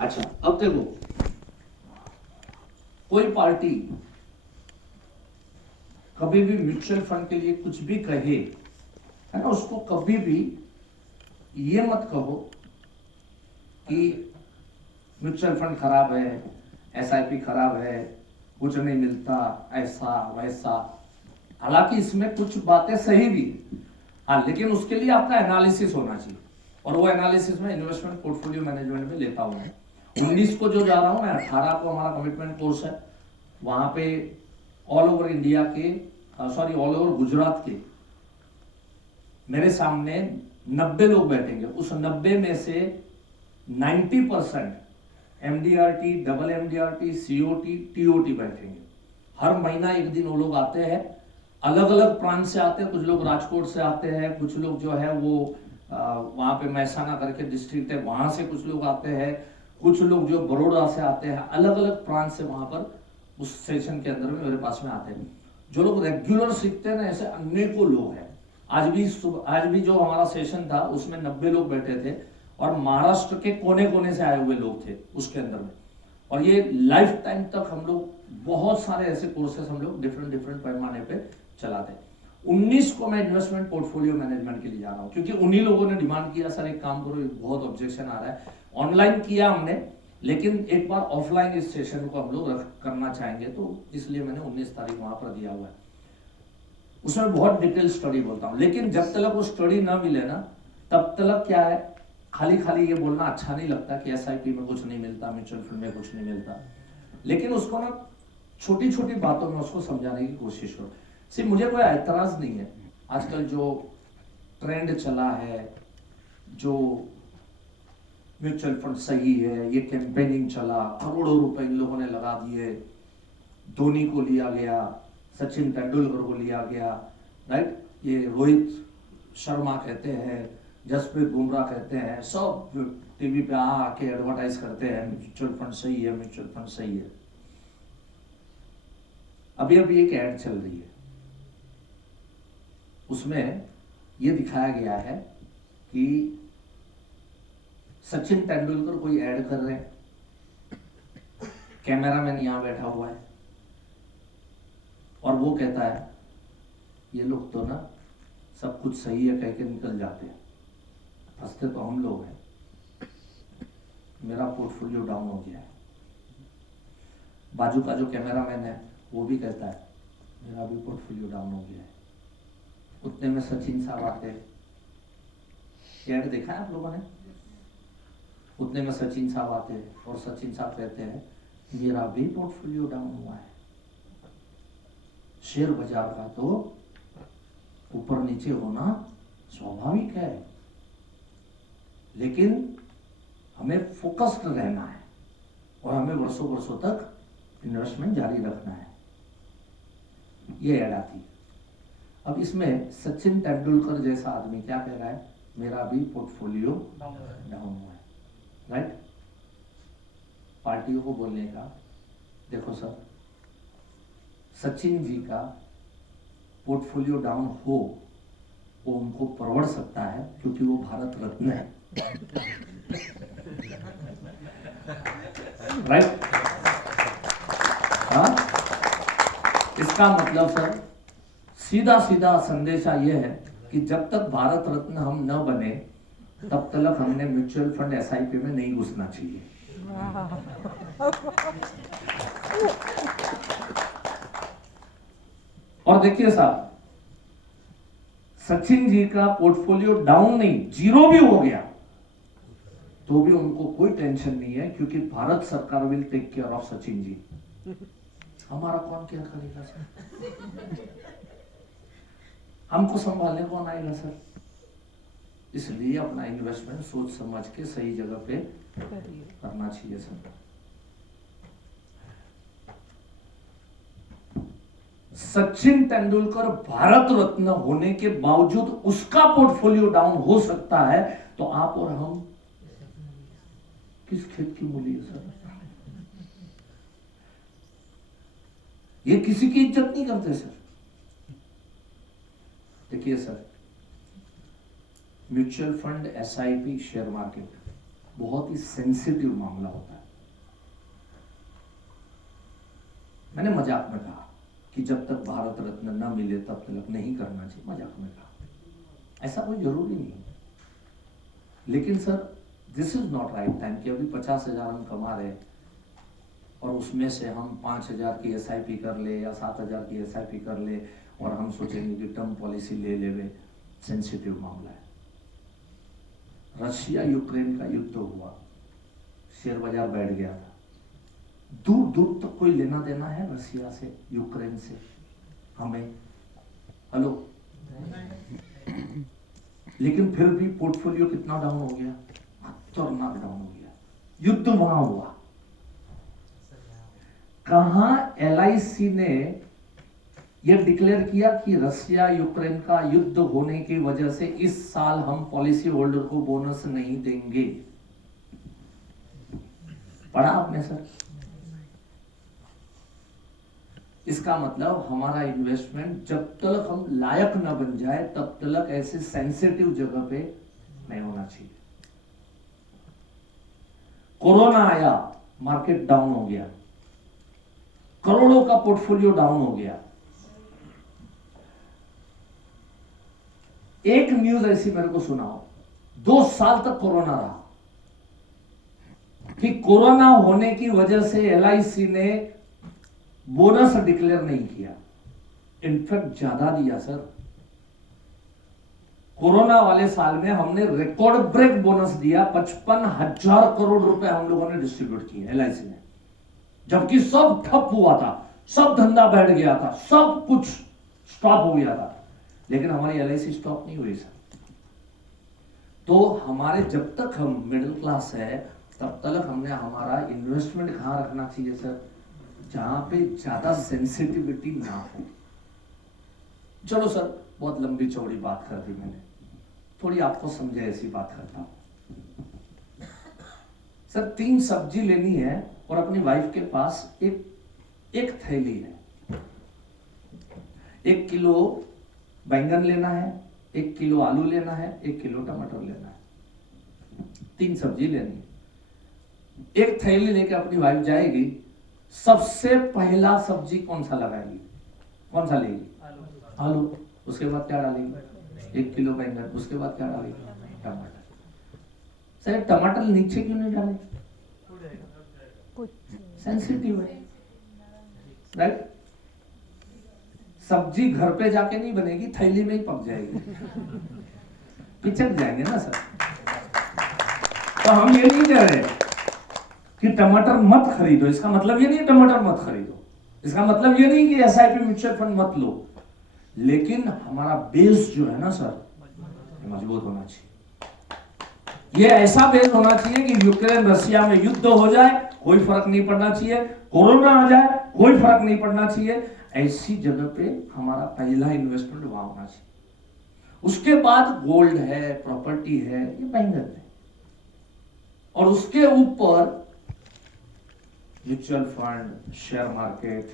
अच्छा, अब देखो, कोई पार्टी कभी भी म्यूचुअल फंड के लिए कुछ भी कहे, है ना, उसको कभी भी ये मत कहो कि म्यूचुअल फंड खराब है, एसआईपी खराब है, कुछ नहीं मिलता, ऐसा वैसा। हालांकि इसमें कुछ बातें सही भी, हाँ, लेकिन उसके लिए आपका एनालिसिस होना चाहिए, और वो एनालिसिस में इन्वेस्टमेंट पोर्टफोलियो मैनेजमेंट में लेता हूँ। 19 को जो जा रहा हूँ मैं, 18 को हमारा कमिटमेंट कोर्स है, वहां पे ऑल ओवर इंडिया के, सॉरी ऑल ओवर गुजरात के मेरे सामने 90 लोग बैठेंगे। उस 90 में से 90% MDRT, double MDRT, COT, TOT बैठेंगे। हर महीना एक दिन वो लोग आते हैं, अलग अलग प्रांत से आते हैं। कुछ लोग राजकोट से आते हैं, कुछ लोग जो है वो वहां पे महसाना करके डिस्ट्रिक्ट है, वहां से कुछ लोग आते हैं, कुछ लोग जो बड़ौदा से आते हैं, अलग अलग प्रांत से वहां पर उस सेशन के अंदर में मेरे पास में आते हैं। जो लोग रेगुलर सीखते हैं ना, ऐसे अनेकों लोग हैं। आज भी जो हमारा सेशन था उसमें 90 लोग बैठे थे, और महाराष्ट्र के कोने कोने से आए हुए लोग थे उसके अंदर में। और ये लाइफ टाइम तक हम लोग बहुत सारे ऐसे कोर्सेस हम लोग डिफरेंट डिफरेंट पैमाने पे चलाते हैं। 19 को मैं इन्वेस्टमेंट पोर्टफोलियो मैनेजमेंट के लिए जा रहा हूँ, क्योंकि उन्हीं लोगों ने डिमांड किया, सर एक काम करो, बहुत ऑब्जेक्शन आ रहा है। ऑनलाइन किया हमने, लेकिन एक बार ऑफलाइन इस सेशन को हम लोग करना चाहेंगे, तो इसलिए मैंने 19 तारीख वहां पर दिया हुआ है। उसमें बहुत डिटेल स्टडी बोलता हूँ, लेकिन जब तक वो स्टडी ना मिले ना, तब तक क्या है, खाली खाली ये बोलना अच्छा नहीं लगता कि एसआईपी में कुछ नहीं मिलता, म्यूचुअल फंड में कुछ नहीं मिलता। लेकिन उसको ना छोटी छोटी बातों में उसको समझाने की कोशिश करो। सिर्फ मुझे कोई एतराज नहीं है, आजकल जो ट्रेंड चला है, जो म्यूचुअल फंड सही है, ये कैंपेनिंग चला, करोड़ों रुपए इन लोगों ने लगा दिए, धोनी को लिया गया, सचिन तेंदुलकर को लिया गया, राइट, ये रोहित शर्मा कहते हैं, जसप्रीत बुमराह कहते हैं, सब टीवी पे आके एडवर्टाइज करते हैं म्यूचुअल फंड सही है, म्यूचुअल फंड सही है। अभी अभी एक ऐड चल रही है, उसमें यह दिखाया गया है कि सचिन तेंदुलकर कोई ऐड कर रहे हैं, कैमरामैन यहां बैठा हुआ है, और वो कहता है ये लोग तो ना सब कुछ सही है कह के निकल जाते हैं, फंसते तो हम लोग हैं, मेरा पोर्टफोलियो डाउन हो गया है। बाजू का जो कैमरामैन है वो भी कहता है मेरा भी पोर्टफोलियो डाउन हो गया है। उतने में सचिन साहब आते हैं, ऐड देखा है आप लोगों ने? उतने में सचिन साहब आते हैं और सचिन साहब कहते हैं मेरा भी पोर्टफोलियो डाउन हुआ है। शेयर बाजार का तो ऊपर नीचे होना स्वाभाविक है, लेकिन हमें फोकस्ड रहना है और हमें वर्षों वर्षों तक इन्वेस्टमेंट जारी रखना है। ये ऐड आती है। अब इसमें सचिन तेंदुलकर जैसा आदमी क्या कह रहा है, मेरा भी पोर्टफोलियो डाउन हुआ है, राइट। पार्टियों को बोलने का, देखो सर, सचिन जी का पोर्टफोलियो डाउन हो वो उनको परवड़ सकता है, क्योंकि वो भारत रत्न है, राइट। हाँ, इसका मतलब सर सीधा सीधा संदेशा यह है कि जब तक भारत रत्न हम न बने तब तक हमने म्यूचुअल फंड एसआईपी में नहीं घुसना चाहिए। और देखिए साहब, सचिन जी का पोर्टफोलियो डाउन नहीं, जीरो भी हो गया तो भी उनको कोई टेंशन नहीं है, क्योंकि भारत सरकार will take care of Sachin ji. हमारा कौन केयर करेगा सर? हमको संभालने कौन आएगा सर? इसलिए अपना इन्वेस्टमेंट सोच समझ के सही जगह पे करना चाहिए सर। सचिन तेंदुलकर भारत रत्न होने के बावजूद उसका पोर्टफोलियो डाउन हो सकता है, तो आप और हम किस खेत की मूली है सर? ये किसी की इज्जत नहीं करते सर। देखिए sir, mutual fund, SIP, share market, बहुत ही सेंसिटिव मामला होता है। मैंने मजाक में कहा कि जब तक भारत रत्न न मिले तब तक नहीं करना चाहिए, मजाक में कहा, ऐसा कोई जरूरी नहीं है। लेकिन sir this is not right time कि अभी 50,000 हम कमा रहे हैं और उसमें से हम 5,000 की SIP कर ले या 7,000 की SIP कर ले और हम सोचेंगे कि टर्म पॉलिसी ले लेवे। सेंसिटिव मामला है। रशिया यूक्रेन का युद्ध हुआ, शेयर बाजार बैठ गया था। दूर दूर तक कोई लेना देना है रशिया से, यूक्रेन से हमें? हेलो। लेकिन फिर भी पोर्टफोलियो कितना डाउन हो गया? खतरनाक डाउन हो गया। युद्ध वहां हुआ। कहां LIC ने यह डिक्लेयर किया कि रशिया यूक्रेन का युद्ध होने की वजह से इस साल हम पॉलिसी होल्डर को बोनस नहीं देंगे? पढ़ा आपने सर? इसका मतलब हमारा इन्वेस्टमेंट जब तक हम लायक न बन जाए तब तक ऐसे सेंसिटिव जगह पे नहीं होना चाहिए। कोरोना आया, मार्केट डाउन हो गया, करोड़ों का पोर्टफोलियो डाउन हो गया। एक न्यूज ऐसी मेरे को सुनाओ, 2 साल तक कोरोना रहा कि कोरोना होने की वजह से LIC ने बोनस डिक्लेयर नहीं किया, इनफैक्ट ज्यादा दिया सर। कोरोना वाले साल में हमने रिकॉर्ड ब्रेक बोनस दिया, 55,000 करोड़ रुपए हम लोगों ने डिस्ट्रीब्यूट किए LIC ने, जबकि सब ठप हुआ था, सब धंधा बैठ गया था, सब कुछ स्टॉप हो गया था। लेकिन हमारी LIC स्टॉप नहीं हुई सर। तो हमारे जब तक हम मिडिल क्लास है तब तक हमने हमारा इन्वेस्टमेंट कहां रखना चाहिए सर? जहां पे ज्यादा सेंसिटिविटी ना हो। चलो सर, बहुत लंबी चौड़ी बात कर दी मैंने, थोड़ी आपको समझे ऐसी बात करता हूं। सर 3 सब्जी लेनी है और अपनी वाइफ के पास एक थैली है। 1 किलो बैंगन लेना है, 1 किलो आलू लेना है, 1 किलो टमाटर लेना है, 3 सब्जी लेनी है। एक थैली लेके अपनी वाइफ जाएगी, सबसे पहला सब्जी कौन सा लगाएगी? कौन सा लेगी? आलू। उसके बाद क्या डालेगी? 1 किलो बैंगन। उसके बाद क्या डालेगी? टमाटर। सर टमाटर नीचे क्यों नहीं डाले? सेंसिटिव है, राइट? सब्जी घर पे जाके नहीं बनेगी, थैली में ही पक जाएगी, पिचक जाएंगे ना सर। तो हम ये नहीं कह रहे कि टमाटर मत खरीदो, इसका मतलब ये नहीं टमाटर मत खरीदो, इसका मतलब ये नहीं कि SIP म्यूचुअल फंड मत लो, लेकिन हमारा बेस जो है ना सर, मजबूत होना चाहिए। ये ऐसा बेस होना चाहिए कि यूक्रेन रशिया में युद्ध हो जाए कोई फर्क नहीं पड़ना चाहिए, कोरोना आ जाए कोई फर्क नहीं पड़ना चाहिए। ऐसी जगह पे हमारा पहला इन्वेस्टमेंट वहां होना चाहिए। उसके बाद गोल्ड है, प्रॉपर्टी है, ये बैंगन है, और उसके ऊपर mutual fund, share market,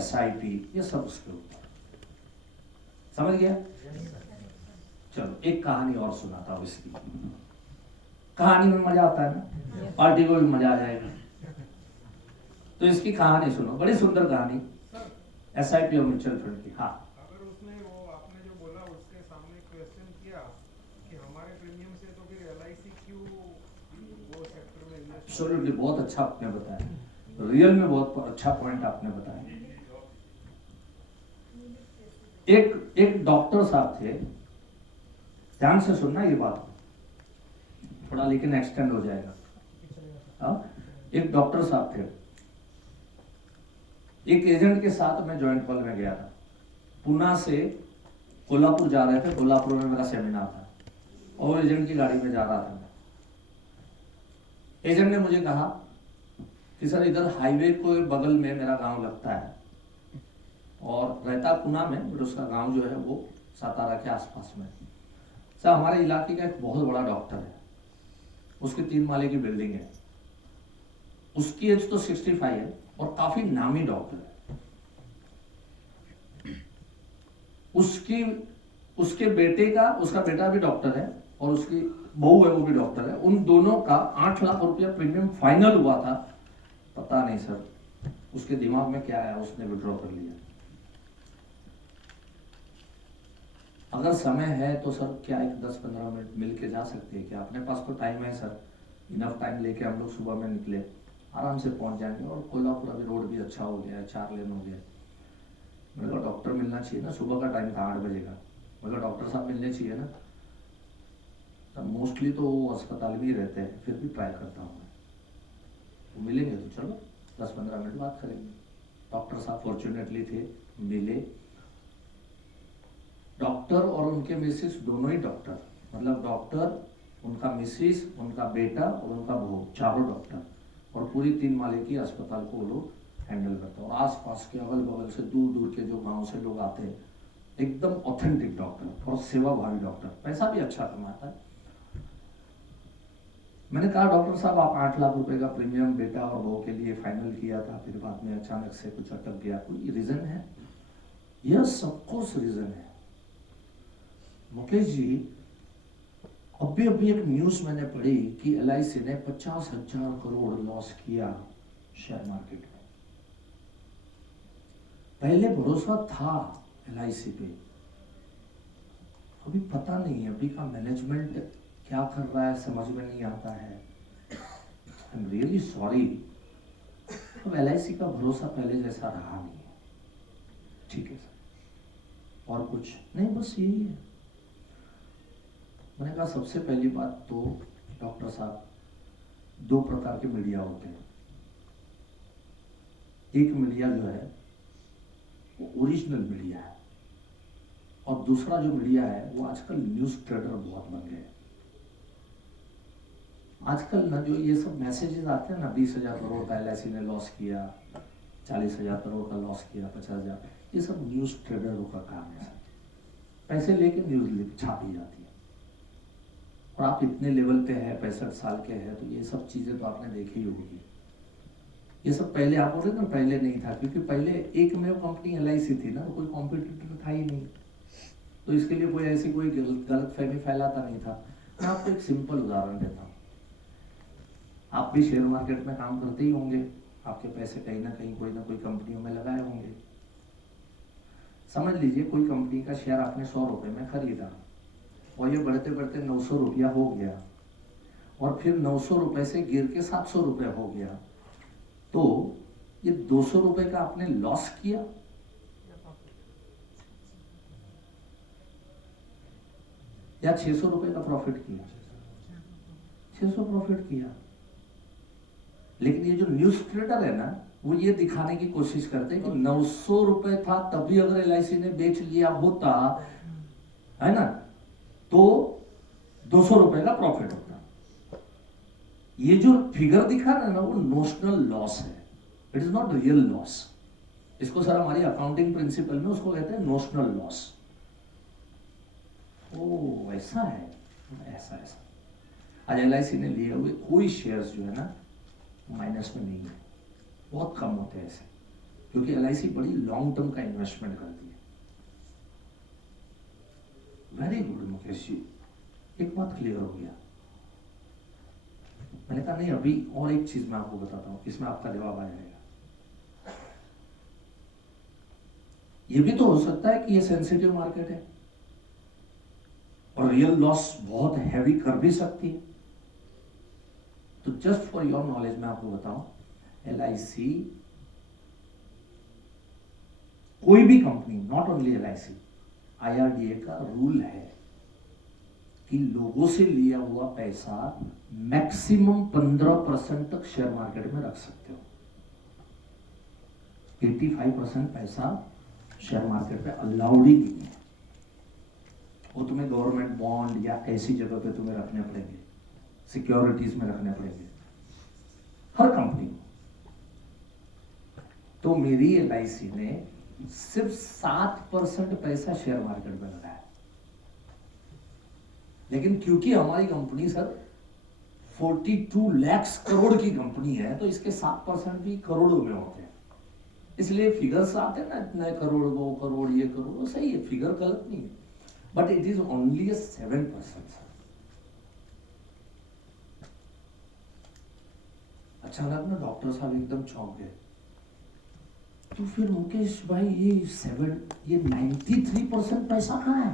SIP, ये सब उसके ऊपर। समझ गया? चलो एक कहानी और सुनाता हूं। इसकी कहानी में मजा आता है ना, पार्टी को भी मजा आ जाएगा। तो इसकी कहानी सुनो, बड़ी सुंदर कहानी, SIP और म्यूचुअल फंड की। हाँ, अगर उसने वो आपने जो बोला उसके सामने क्वेश्चन किया कि हमारे प्रीमियम से तो फिर LIC क्यों वो सेक्टर में इन्वेस्ट? एब्सोल्युटली, बहुत अच्छा आपने बताया, रियल में बहुत अच्छा पॉइंट आपने बताया। एक डॉक्टर साहब थे, ध्यान से सुनना ये बात, थोड़ा लेकिन एक्सटेंड हो जाएगा। एक डॉक्टर साहब थे, एक एजेंट के साथ मैं जॉइंट कॉल में गया था। पुणे से कोल्हापुर जा रहे थे, कोल्हापुर में मेरा सेमिनार था और एजेंट की गाड़ी में जा रहा था मैं। एजेंट ने मुझे कहा कि सर इधर हाईवे को बगल में मेरा गांव लगता है और रहता पुणे में, बट उसका गांव जो है वो सातारा के आसपास में। सर हमारे इलाके का एक बहुत बड़ा डॉक्टर है, उसकी 3 माले की बिल्डिंग है, उसकी एज तो 65 है और काफी नामी डॉक्टर है। उसके बेटे का, उसका बेटा भी डॉक्टर है और उसकी बहू है वो भी डॉक्टर है, उन दोनों का 8 लाख रुपया प्रीमियम फाइनल हुआ था। पता नहीं सर उसके दिमाग में क्या आया, उसने विड्रॉ कर लिया। अगर समय है तो सर क्या एक 10-15 मिनट मिल के जा सकते हैं क्या? अपने पास तो टाइम है सर, इनफ टाइम लेके हम लोग सुबह में निकले, आराम से पहुंच जाएंगे। और कोल्हापुर अभी रोड भी अच्छा हो गया है, 4 लेन हो गया। मेरे को डॉक्टर मिलना चाहिए ना, सुबह का टाइम था 8 बजे का, मेरे को डॉक्टर साहब मिलने चाहिए ना। मोस्टली तो वो अस्पताल में ही रहते हैं, फिर भी ट्राई करता हूँ मैं। वो मिलेंगे तो चलो 10-15 मिनट बात करेंगे। डॉक्टर साहब फॉर्चुनेटली थे, मिले। डॉक्टर और उनके मिसेस दोनों ही डॉक्टर, मतलब डॉक्टर, उनका मिसेस, उनका बेटा और उनका बहू, चारों डॉक्टर। और पूरी 3 माले की अस्पताल को वो लोग हैंडल करते हैं। और आस पास के अगल बगल से दूर दूर के जो गांव से लोग आते हैं, एकदम ऑथेंटिक डॉक्टर और सेवाभावी डॉक्टर, पैसा भी अच्छा कमाता है। मैंने कहा डॉक्टर साहब आप 8 लाख रुपए का प्रीमियम बेटा और बहू के लिए फाइनल किया था, फिर बाद में अचानक से कुछ अटक गया, कोई रीजन है? यस ऑफ कोर्स रीजन है मुकेश जी। अभी अभी एक न्यूज मैंने पढ़ी कि LIC ने 50,000 करोड़ लॉस किया शेयर मार्केट में। पहले भरोसा था LIC पे, अभी पता नहीं है, अभी का मैनेजमेंट क्या कर रहा है समझ में नहीं आता है। I am really sorry. अब LIC का भरोसा पहले जैसा रहा नहीं है। ठीक है सर, और कुछ नहीं, बस यही है। मैंने कहा सबसे पहली बात तो डॉक्टर साहब, 2 प्रकार के मीडिया होते हैं। एक मीडिया जो है वो ओरिजिनल मीडिया है, और दूसरा जो मीडिया है वो आजकल न्यूज ट्रेडर बहुत बन गए। आजकल ना जो ये सब मैसेजेस आते हैं ना, 20,000 करोड़ का LIC ने लॉस किया, 40,000 करोड़ का लॉस किया, 50,000, ये सब न्यूज ट्रेडरों का काम है। पैसे लेके न्यूज छापी जाती है। और आप इतने लेवल पे है, 65 साल के हैं, तो ये सब चीजें तो आपने देखी होगी। ये सब पहले आप बोल रहे थे ना, पहले नहीं था, क्योंकि पहले एकमेव कंपनी LIC थी ना, कोई कॉम्पिटिटर था ही नहीं, तो इसके लिए कोई ऐसी कोई गलत फहमी फैलाता नहीं था। मैं आपको एक सिंपल उदाहरण देता हूँ। आप भी शेयर मार्केट में काम करते ही होंगे, आपके पैसे कहीं ना कहीं कोई ना कोई कंपनियों में लगाए होंगे। समझ लीजिए कोई कंपनी का शेयर आपने 100 रुपए में खरीदा, और ये बढ़ते बढ़ते 900 रुपया हो गया, और फिर 900 रुपए से गिर के 700 रुपये हो गया, तो ये 200 रुपए का आपने लॉस किया या 600 रुपए का प्रॉफिट किया? 600 प्रॉफिट किया। लेकिन ये जो न्यूज ट्रेडर है ना, वो ये दिखाने की कोशिश करते हैं कि 900 रुपए था तभी अगर LIC ने बेच लिया होता, है ना, तो 200 रुपए का प्रॉफिट होता। ये जो फिगर दिखा रहा है ना, वो नोशनल लॉस है, it is not real loss. इसको सर हमारी अकाउंटिंग प्रिंसिपल में उसको कहते हैं नोशनल लॉस। ओ ऐसा है, ऐसा ऐसा। आज LIC ने लिए हुए कोई शेयर्स जो है ना माइनस में नहीं है, बहुत कम होते हैं ऐसे, क्योंकि LIC बड़ी लॉन्ग टर्म का इन्वेस्टमेंट करती है। वेरी गुड मुकेश जी, एक बात क्लियर हो गया। मैंने कहा नहीं, अभी और एक चीज मैं आपको बताता हूं, इसमें आपका जवाब आ जाएगा। ये भी तो हो सकता है कि ये सेंसिटिव मार्केट है और रियल लॉस बहुत हैवी कर भी सकती है। तो जस्ट फॉर योर नॉलेज मैं आपको बताऊं, LIC, कोई भी company, not only LIC, IRDA का रूल है कि लोगों से लिया हुआ पैसा मैक्सिमम 15% तक शेयर मार्केट में रख सकते हो। 85% पैसा शेयर मार्केट पे अलाउड ही नहीं है। वो तुम्हें गवर्नमेंट बॉन्ड या ऐसी जगह पे तुम्हें रखने पड़ेंगे, सिक्योरिटीज में रखने पड़ेंगे हर कंपनी को। तो मेरी LIC ने सिर्फ 7% पैसा शेयर मार्केट में लगाया, लेकिन क्योंकि हमारी कंपनी सर 42 लाख करोड़ की कंपनी है, तो इसके 7% भी करोड़ों में होते हैं। इसलिए फिगर्स आते हैं ना, इतने करोड़, वो करोड़, ये करोड़, वो सही है, फिगर गलत नहीं है, बट इट इज ओनली 7%। अचानक ना डॉक्टर साहब एकदम चौंक गए। तो फिर मुकेश भाई ये 93% पैसा कहाँ है?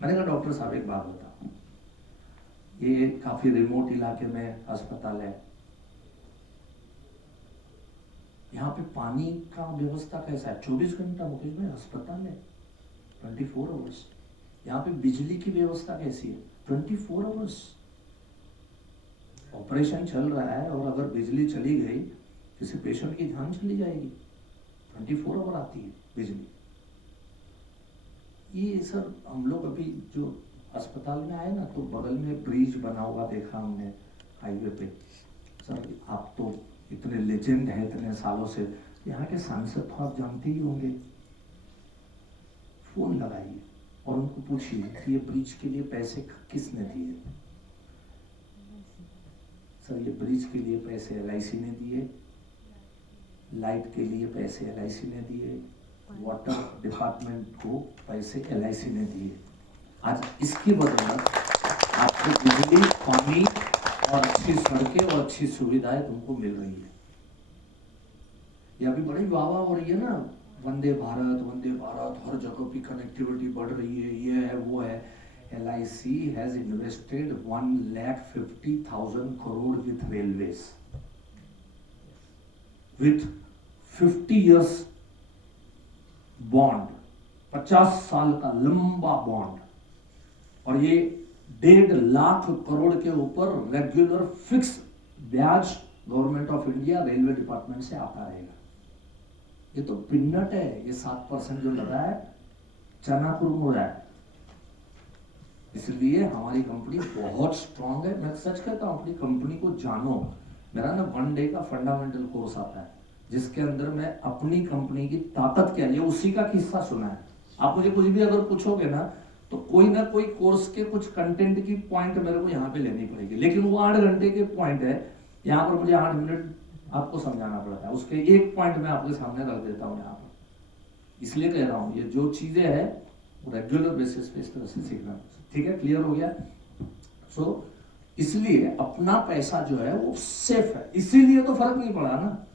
मैंने कहा डॉक्टर साहब एक बात बताओ, ये काफी रिमोट इलाके में अस्पताल है, यहाँ पे पानी का व्यवस्था कैसा है? 24 घंटा मुकेश भाई अस्पताल है, 24 आवर्स। यहाँ पे बिजली की व्यवस्था कैसी है? 24 आवर्स। ऑपरेशन चल रहा है और अगर बिजली चली गई, किसी पेशेंट की जान चली जाएगी। 24 आवर आती है बिजली। ये सर हम लोग अभी जो अस्पताल में आए ना, तो बगल में ब्रिज बना हुआ देखा हमने हाईवे पे। सर आप तो इतने लेजेंड हैं इतने सालों से, यहाँ के सांसद तो आप जानते ही होंगे, फोन लगाइए और उनको पूछिए कि ये ब्रिज के लिए पैसे किसने दिए। सर ये ब्रिज के लिए पैसे LIC ने दिए, लाइट के लिए पैसे LIC ने दिए, वाटर डिपार्टमेंट को पैसे LIC ने दिए। आज इसकी बदौलत आपको बिजली, पानी और अच्छी सड़कें और अच्छी सुविधाएं तुमको मिल रही है। ये अभी बड़ी वाह हो रही है ना, वंदे भारत, हर जगह की कनेक्टिविटी बढ़ रही है, ये है वो है। LIC has invested 1,50,000 crore with railways, with 50 years bond, 50 साल का लंबा बॉन्ड, और ये 1.5 लाख करोड़ के ऊपर रेगुलर फिक्स ब्याज government of India railway department से आता रहेगा। ये तो पिन्नट है, ये 7% जो लगा है चना कुरमुरा है। इसलिए हमारी कंपनी बहुत स्ट्रांग है। मैं सच कहता हूँ, अपनी कंपनी को जानो। मेरा ना 1 डे का फंडामेंटल कोर्स आता है, जिसके अंदर मैं अपनी कंपनी की ताकत क्या है उसी का किस्सा सुना है। आप मुझे कुछ भी अगर पूछोगे ना, तो कोई ना कोई कोर्स के कुछ कंटेंट की पॉइंट मेरे को यहाँ पे लेनी पड़ेगी, लेकिन वो 8 घंटे के पॉइंट है, यहाँ पर मुझे 8 मिनट आपको समझाना पड़ता है। उसके एक पॉइंट मैं आपके सामने रख देता हूँ यहाँ पर। इसलिए कह रहा हूँ, ये जो चीजें है रेगुलर बेसिस पे इस तरह से सीखना। ठीक है, क्लियर हो गया? सो इसलिए अपना पैसा जो है वो सेफ है, इसीलिए तो फर्क नहीं पड़ा ना।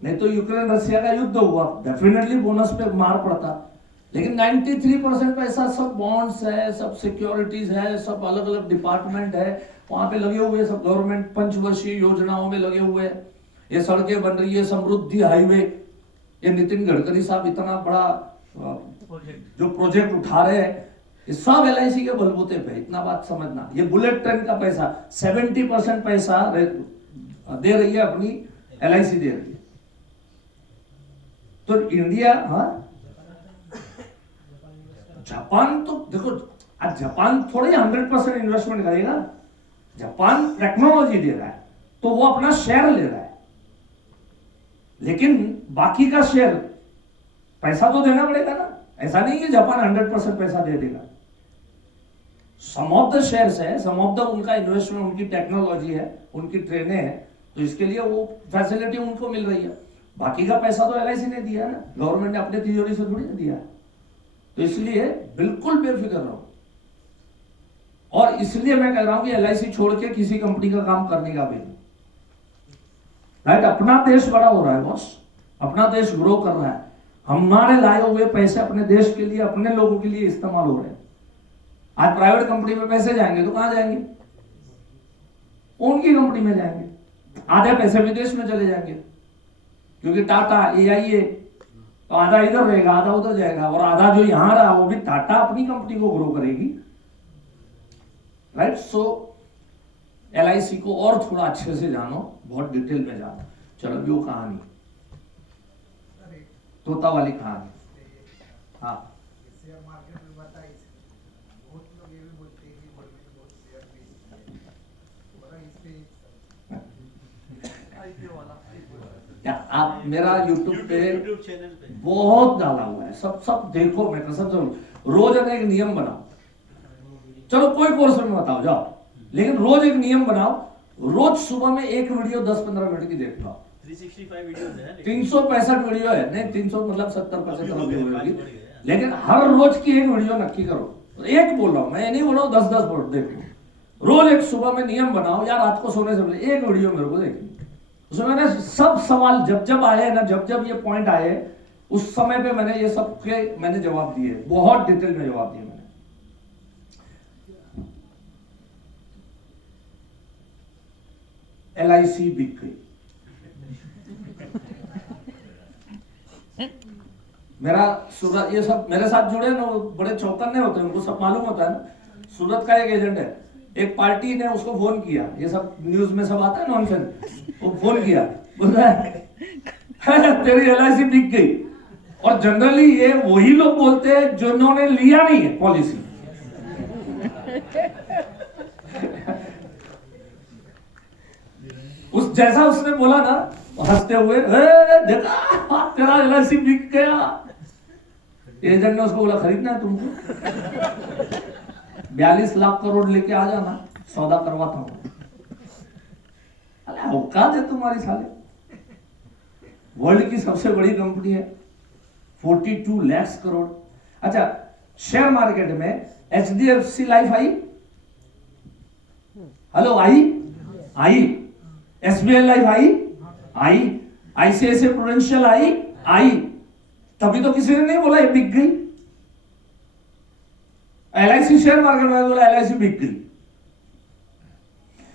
नहीं तो यूक्रेन रशिया का युद्ध हुआ, डेफिनेटली बोनस पे मार पड़ता, लेकिन 93% पैसा सब बॉन्ड्स है, सब सिक्योरिटीज है, सब अलग अलग डिपार्टमेंट है, वहां पे लगे हुए, सब गवर्नमेंट पंचवर्षीय योजनाओं में लगे हुए। ये सड़कें बन रही है, समृद्धि हाईवे, ये नितिन गडकरी साहब इतना बड़ा जो प्रोजेक्ट उठा रहे हैं, ये सब LIC के बलबूते पे। इतना बात समझना, ये बुलेट ट्रेन का पैसा 70% पैसा दे रही है अपनी LIC दे रही है। तो इंडिया, हाँ जापान तो देखो, आज जापान थोड़ी 100% इन्वेस्टमेंट करेगा। जापान टेक्नोलॉजी दे रहा है तो वो अपना शेयर ले रहा है, लेकिन बाकी का शेयर पैसा तो देना पड़ेगा ना। ऐसा नहीं है जापान 100% पैसा दे देगा। सम ऑफ द शेयर्स है, सम ऑफ द उनका इन्वेस्टमेंट, उनकी टेक्नोलॉजी है, उनकी ट्रेनें हैं, तो इसके लिए वो फैसिलिटी उनको मिल रही है। बाकी का पैसा तो LIC ने दिया ना, गवर्नमेंट ने अपने तिजोरी से थोड़ी ना दिया। तो इसलिए बिल्कुल बेफिक्र रहो। और इसलिए मैं कह रहा हूं कि LIC छोड़ के किसी कंपनी का काम करने का भी नहीं। राइट, अपना देश बड़ा हो रहा है बॉस, अपना देश ग्रो कर रहा है। हमारे लाए हुए पैसे अपने देश के लिए, अपने लोगों के लिए इस्तेमाल हो रहे हैं। आज प्राइवेट कंपनी में पैसे जाएंगे तो कहां जाएंगे? उनकी कंपनी में जाएंगे। आधे पैसे विदेश में चले जाएंगे, क्योंकि टाटा AIA तो आधा इधर रहेगा, आधा उधर जाएगा, और आधा जो यहां रहा वो भी टाटा अपनी कंपनी को ग्रो करेगी। राइट, सो LIC को और थोड़ा अच्छे से जानो, बहुत डिटेल में जानो। चलो वो कहानी, तोता वाली कहानी। हाँ, शेयर मार्केट में बताइए, बहुत लोग ये भी बोलते हैं कि गवर्नमेंट बहुत शेयर बेच है, थोड़ा इस पे IPO वाला क्या आप मेरा YouTube पे बहुत डाला हुआ है, सब देखो। मैं कसम से रोज एक नियम बनाओ। चलो कोई कोर्स में बताओ जाओ, लेकिन रोज एक नियम बनाओ, रोज सुबह में एक वीडियो 10-15 मिनट की देख लो। 365 वीडियोस है, 365 वीडियो है, नहीं 300 मतलब 70-75 वीडियो होगी, लेकिन हर रोज की एक वीडियो नक्की करो। एक बोल रहा हूं मैं, ये नहीं बोल रहा हूं 10-10 देखो, रोज एक सुबह में नियम बनाओ यार, रात को सोने से पहले एक वीडियो मेरे को देखनी। उसमें मैंने सब सवाल जब जब आए ना, जब जब ये पॉइंट आए, उस समय पे मैंने ये सब के मैंने जवाब दिए, बहुत डिटेल में जवाब दिए मैंने। LIC बिक गई। मेरा सूरत, ये सब मेरे साथ जुड़े ना, वो बड़े चौकन्ने होते हैं, उनको सब मालूम होता है ना। सूरत का एक एजेंट है, एक पार्टी ने उसको फोन किया, ये सब न्यूज में सब आता है नॉनसेंस, वो फोन किया, बोल रहा है तेरी LIC बिक गई। और जनरली ये वही लोग बोलते हैं जिन्होंने लिया नहीं है पॉलिसी। उस जैसा उसने बोला ना, हंसते हुए देखा तेरा LIC बिक गया। एजेंट ने उसको बोला खरीदना है तुमको, 42 लाख करोड़ लेके आ जाना, सौदा करवाता हूं। अरे औकात है तुम्हारी साले। वर्ल्ड की सबसे बड़ी कंपनी है, 42 लाख करोड़। अच्छा, शेयर मार्केट में HDFC लाइफ आई, हेलो आई, SBI लाइफ आई, ICICI प्रूडेंशियल आई, तभी तो किसी ने नहीं बोला ये बिक गई। LIC शेयर मार्केट में बोला LIC बिक गई।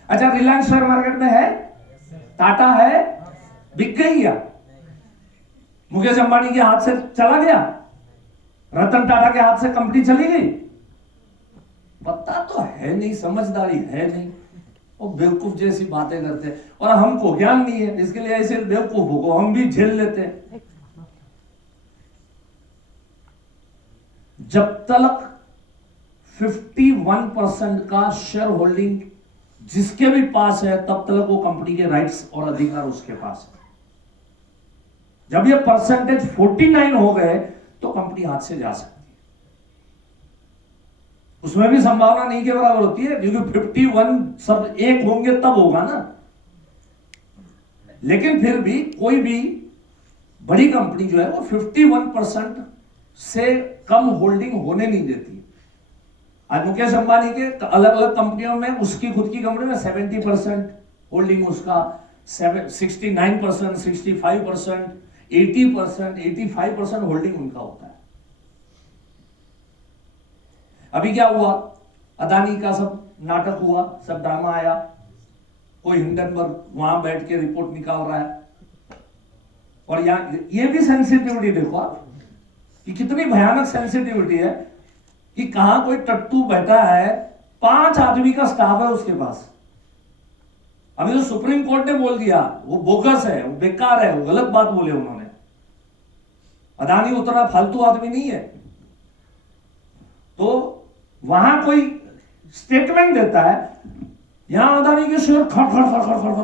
अच्छा, रिलायंस शेयर मार्केट में है, टाटा है, बिक गई क्या? मुकेश अंबानी के हाथ से चला गया, रतन टाटा के हाथ से कंपनी चली गई? पता तो है नहीं, समझदारी है नहीं, वो बेवकूफ जैसी बातें करते हैं। और हमको ज्ञान नहीं है, इसके लिए ऐसे बेवकूफों को हम भी झेल लेते हैं। जब तक 51% का शेयर होल्डिंग जिसके भी पास है, तब तक वो कंपनी के राइट्स और अधिकार उसके पास है। जब ये परसेंटेज 49 हो गए तो कंपनी हाथ से जा सकती है। उसमें भी संभावना नहीं के बराबर होती है, क्योंकि 51 सब एक होंगे तब होगा ना। लेकिन फिर भी कोई भी बड़ी कंपनी जो है वो 51% से कम होल्डिंग होने नहीं देती। आज मुकेश अंबानी के अलग अलग कंपनियों में, उसकी खुद की कंपनी में 70% होल्डिंग उसका, 69%, 65%, 80%, 85% होल्डिंग उनका होता है। अभी क्या हुआ, अदानी का सब नाटक हुआ, सब ड्रामा आया, कोई हिंडनबर्ग वहां बैठ के रिपोर्ट निकाल रहा है। और यहां ये भी सेंसिटिविटी देखो आप कि कितनी भयानक सेंसिटिविटी है कि कहां कोई टट्टू बैठा है, 5 आदमी का स्टाफ है उसके पास। अभी तो सुप्रीम कोर्ट ने बोल दिया वो बोगस है, वो बेकार है, वो गलत बात बोले उन्होंने। अदानी उतना फालतू आदमी नहीं है। तो वहां कोई स्टेटमेंट देता है, यहां अदानी के शेयर खड़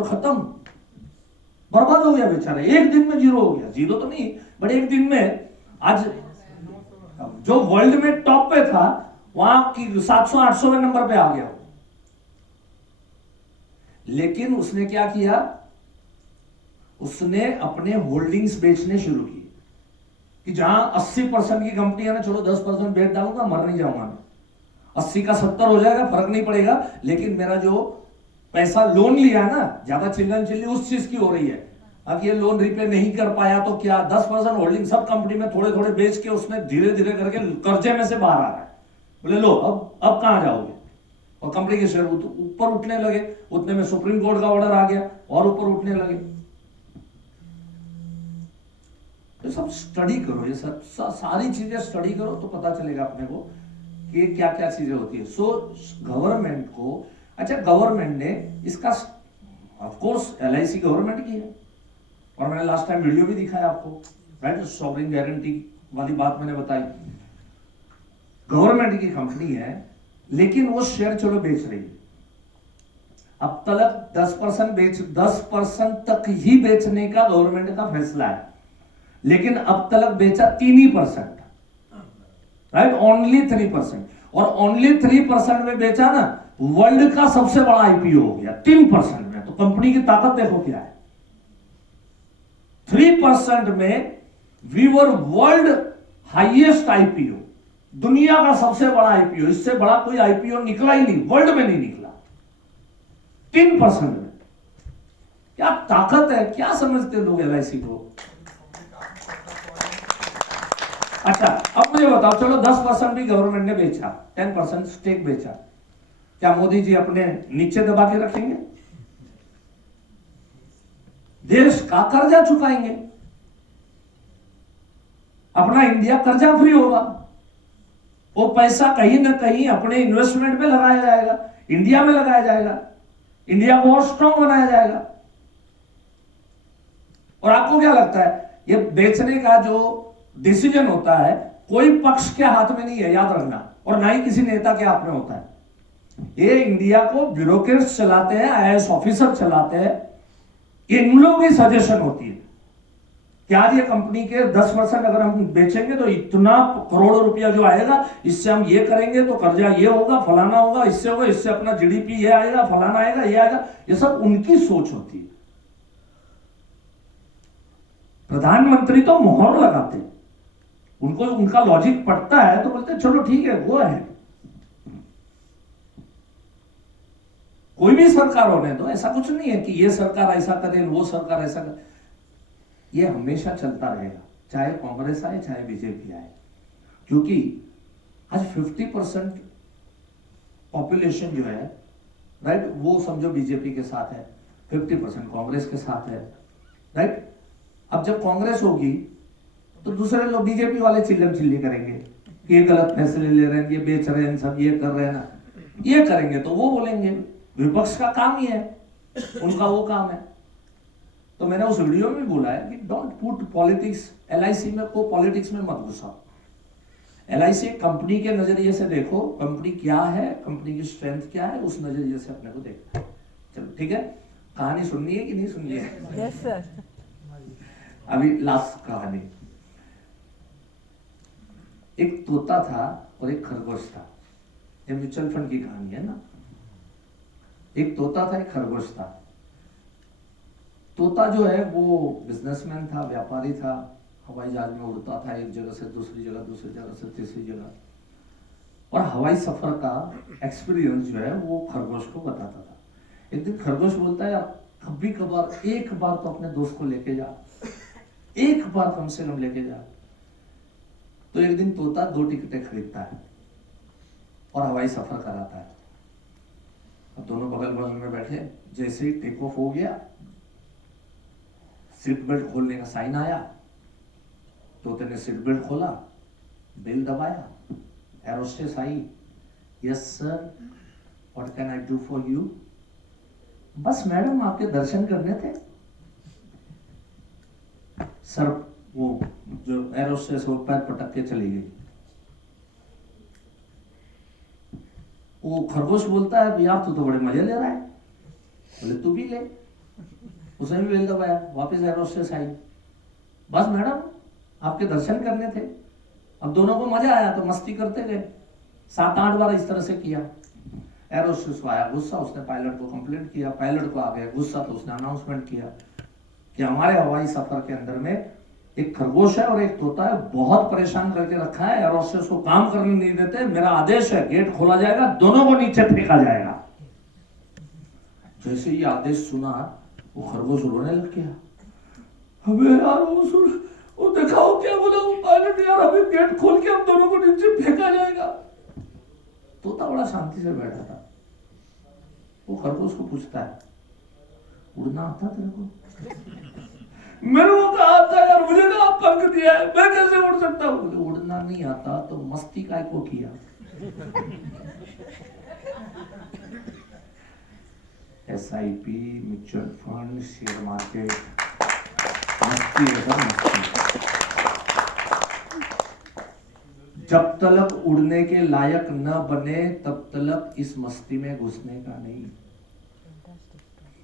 खत्म, बर्बाद हो गया बेचारा, एक दिन में जीरो हो गया। जीरो तो नहीं, बट एक दिन में आज जो वर्ल्ड में टॉप पे था वहां की 700-800वें नंबर पे आ गया। लेकिन उसने क्या किया, उसने अपने होल्डिंग्स बेचने शुरू किए कि जहां 80% की कंपनी है ना, चलो 10% बेच डालूंगा, मर नहीं जाऊंगा मैं, 80 का 70 हो जाएगा, फर्क नहीं पड़ेगा। लेकिन मेरा जो पैसा लोन लिया है ना, ज्यादा चिल्लम चिल्ली उस चीज की हो रही है। अब ये लोन रिपे नहीं कर पाया तो क्या, 10% होल्डिंग सब कंपनी में थोड़े थोड़े बेच के उसने धीरे धीरे करके कर्जे में से बाहर आ रहा है। बोले लो अब कहां जाओगे, और कंपनी के शेयर ऊपर उठने लगे। उतने में सुप्रीम कोर्ट का ऑर्डर आ गया और ऊपर उठने लगे। तो सब स्टडी करो, ये सब सारी चीजें स्टडी करो तो पता चलेगा अपने को कि क्या क्या चीजें होती है। सो गवर्नमेंट को, अच्छा गवर्नमेंट ने इसका ऑफ कोर्स LIC गवर्नमेंट की है, और मैंने लास्ट टाइम वीडियो भी दिखाया आपको, राइट, सॉवरेन गारंटी वाली बात मैंने बताई। गवर्नमेंट की कंपनी है, लेकिन वो शेयर चलो बेच रही है। अब तक 10% तक ही बेचने का गवर्नमेंट का फैसला है, लेकिन अब तक बेचा 3%, राइट, ओनली 3%। और ओनली 3% में बेचा ना, वर्ल्ड का सबसे बड़ा IPO हो गया 3% में। तो कंपनी की ताकत देखो क्या है। 3% में we were world highest IPO, दुनिया का सबसे बड़ा IPO। इससे बड़ा कोई IPO निकला ही नहीं, वर्ल्ड में नहीं निकला। 3% में। क्या ताकत है, क्या समझते लोग LIC को। अच्छा अब मुझे बताओ, चलो 10% भी गवर्नमेंट ने बेचा, 10% स्टेक बेचा, क्या मोदी जी अपने नीचे दबा के रखेंगे? देश का कर्जा चुकाएंगे, अपना इंडिया कर्जा फ्री होगा, वो पैसा कहीं ना कहीं अपने इन्वेस्टमेंट में लगाया जाएगा, इंडिया में लगाया जाएगा, इंडिया को और स्ट्रांग बनाया जाएगा। और आपको क्या लगता है, ये बेचने का जो डिसीजन होता है कोई पक्ष के हाथ में नहीं है, याद रखना, और ना ही किसी नेता के हाथ में होता है। ये इंडिया को ब्यूरोक्रेट्स चलाते हैं, IAS ऑफिसर चलाते हैं, इन लोगों की सजेशन होती है कि आज ये कंपनी के 10% अगर हम बेचेंगे तो इतना करोड़ों रुपया जो आएगा, इससे हम ये करेंगे तो कर्जा ये होगा, फलाना होगा, इससे होगा, इससे अपना GDP ये आएगा, फलाना आएगा, ये आएगा। ये सब उनकी सोच होती है। प्रधानमंत्री तो मोहर लगाते, उनको उनका लॉजिक पड़ता है तो बोलते चलो ठीक है, वो है। कोई भी सरकार होने दो, ऐसा कुछ नहीं है कि ये सरकार ऐसा करे, वो सरकार ऐसा करे। ये हमेशा चलता रहेगा, चाहे कांग्रेस आए चाहे बीजेपी आए, क्योंकि आज 50% पॉपुलेशन जो है, राइट, वो समझो बीजेपी के साथ है, 50% कांग्रेस के साथ है, राइट। अब जब कांग्रेस होगी तो दूसरे लोग बीजेपी वाले चिल्लम चिल्ली करेंगे कि ये गलत फैसले ले रहे हैं, ये बेच रहे हैं, सब ये कर रहे हैं ना, ये करेंगे तो वो बोलेंगे। विपक्ष का काम ही है, उनका वो काम है। तो मैंने उस वीडियो में भी बोला है कि डोंट पुट पॉलिटिक्स, LIC में को पॉलिटिक्स में मत घुसाओ। LIC कंपनी के नजरिए से देखो, कंपनी क्या है, कंपनी की स्ट्रेंथ क्या है, उस नजरिए से अपने को देखो। चलो ठीक है, कहानी सुननी है कि नहीं सुननी है? Yes sir. अभी लास्ट कहानी, एक तोता था और एक खरगोश था। ये म्यूचुअल फंड की कहानी है ना। एक तोता था, एक खरगोश था। तोता जो है वो बिजनेसमैन था, व्यापारी था, हवाई जहाज में उड़ता था, एक जगह से दूसरी जगह, दूसरी जगह से तीसरी जगह, और हवाई सफर का एक्सपीरियंस जो है वो खरगोश को बताता था। एक दिन खरगोश बोलता है, यार कभी कभार एक बार तो अपने दोस्त को लेके जा, एक बार कम से कम लेके जा। तो एक दिन तोता 2 टिकटें खरीदता है और हवाई सफर कराता है। अब दोनों बगल बगल में बैठे, जैसे ही टेक ऑफ हो गया, सीट बेल्ट खोलने का साइन आया, तोते ने सीट बेल्ट खोला, बेल दबाया, एरोस्टेस आई, yes sir what can I do for you. बस मैडम आपके दर्शन करने थे। सर वो जो एरोस्टेस वो पैर पटक के चली गई। वो खरगोश बोलता है, यार तू तो बड़े मजे ले रहा है। बोले तू भी ले। उसने भी बेल दबाया, वापस एरोस्टेस आई, बस मैडम आपके दर्शन करने थे। अब दोनों को मजा आया तो मस्ती करते गए, 7-8 बार इस तरह से किया। एरोस्टेस को आया गुस्सा, उसने पायलट को कंप्लेंट किया, पायलट को आ गया गुस्सा तो उसने अनाउंसमेंट किया कि हमारे हवाई सफर के अंदर में एक खरगोश है और एक तोता है, बहुत परेशान करके रखा है, एरोस्टेस को काम करने नहीं देते, मेरा आदेश है गेट खोला जाएगा, दोनों को नीचे फेंका जाएगा। जैसे ये आदेश सुना वो खरगोश रोने लग गया। हमें यार वो देखा वो क्या बोला वो पायलट, यार अभी गेट खोल के हम दोनों को नीचे फेंका जाएगा। तोता बड़ा शांति से बैठा था। वो खरगोश को पूछता है, उड़ना आता तेरे को? मेरे को कहा आता यार, मुझे कहा पंख दिया है, मैं कैसे उड़ सकता हूँ? उड़ना नहीं आता तो मस्ती काय को किया। SIP, mutual fund, share market, मस्ती है मस्ती। जब तक उड़ने के लायक न बने तब तक इस मस्ती में घुसने का नहीं।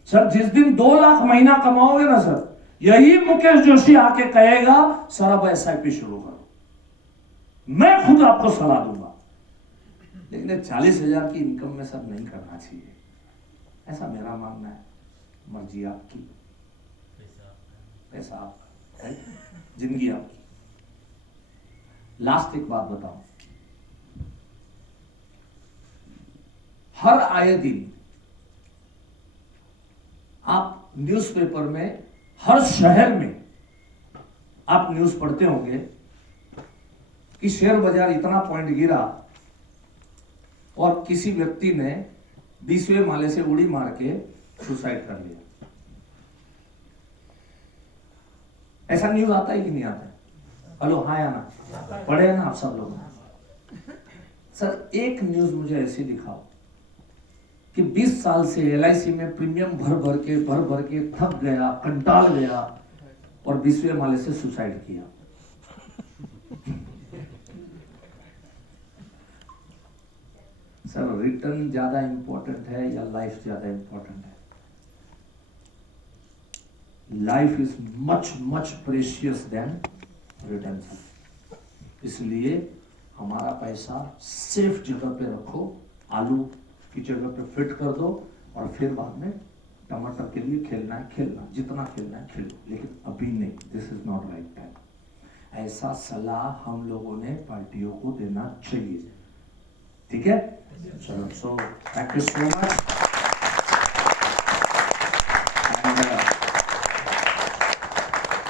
सर जिस दिन 2 लाख महीना कमाओगे ना सर, यही मुकेश जोशी आके कहेगा सर अब SIP शुरू करो, मैं खुद आपको सलाह दूंगा। लेकिन 40,000 की इनकम में सर नहीं करना चाहिए, ऐसा मेरा मानना है। मर्जी आपकी, पैसा आपका, जिंदगी आपकी। लास्ट एक बात बताऊं, हर आए दिन आप न्यूज़पेपर में हर शहर में आप न्यूज़ पढ़ते होंगे कि शेयर बाजार इतना पॉइंट गिरा और किसी व्यक्ति ने 20वें माले से उड़ी मार के सुसाइड कर लिया। ऐसा न्यूज आता है कि नहीं आता है? हेलो, हाँ या ना? पढ़े हैं ना आप सब लोग? सर एक न्यूज मुझे ऐसी दिखाओ कि 20 साल से LIC में प्रीमियम भर भर के थक गया, कंटाल गया और 20वें माले से सुसाइड किया। सर रिटर्न ज्यादा इंपॉर्टेंट है या लाइफ ज्यादा इंपॉर्टेंट है? Life is much precious than return. इसलिए हमारा पैसा सेफ जगह पे रखो, आलू की जगह पे फिट कर दो और फिर बाद में टमाटर के लिए खेलना है खेलना, जितना खेलना है खेलो, लेकिन अभी नहीं। This is not right time. ऐसा सलाह हम लोगों ने पार्टियों को देना चाहिए। ठीक है, चलो, so thank you so much.